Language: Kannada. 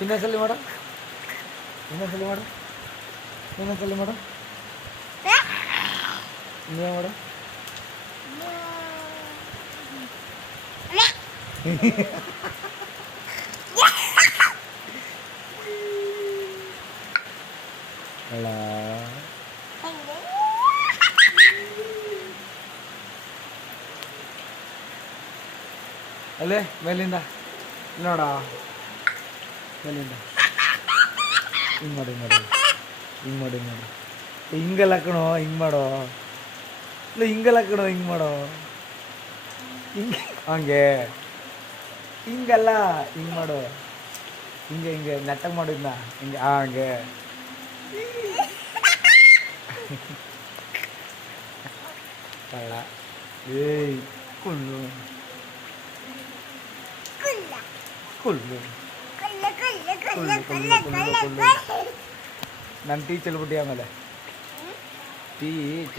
ಇನ್ನೊಂದ್ಸಲಿ ಮಾಡು ಇನ್ನೊಂದ್ಸಲಿ ಮಾಡು ಇನ್ನೊಂದ್ಸಲಿ ಮಾಡು ಇನ್ನೇ ಮಾಡು ಅಲ್ಲ ಅಲ್ಲೇ ಮೇಲಿಂದ ನೋಡ ಮೇಲಿಂದ ಹಿಂಗೆ ಮಾಡಿ ಹಿಂಗೆ ಮಾಡಿ ಹಿಂಗೆಲ್ಲ ಕಣೋ ಹಿಂಗೆ ಮಾಡೋ ಇಲ್ಲ ಹಿಂಗೆಲ್ಲ ಕಣೋ ಹಿಂಗೆ ಮಾಡೋ ಹಿಂಗೆ ಹಂಗೆ ಹಿಂಗಲ್ಲ ಹಿಂಗೆ ಮಾಡು ಹಿಂಗೆ ಹಿಂಗೆ ನೆಟ್ಟಗೆ ಮಾಡಿದ್ನ ಹಿಂಗೆ ಹಂಗೆ ಕಳ್ಳ ಏಯ್ ಕುಳ್ಳು ಕುಳ್ಳು ನನ್ನ ಟೀ ಚೆಲ್ಬಿಟ್ಟು ಆಮೇಲೆ ಟೀ ಚೆಲ್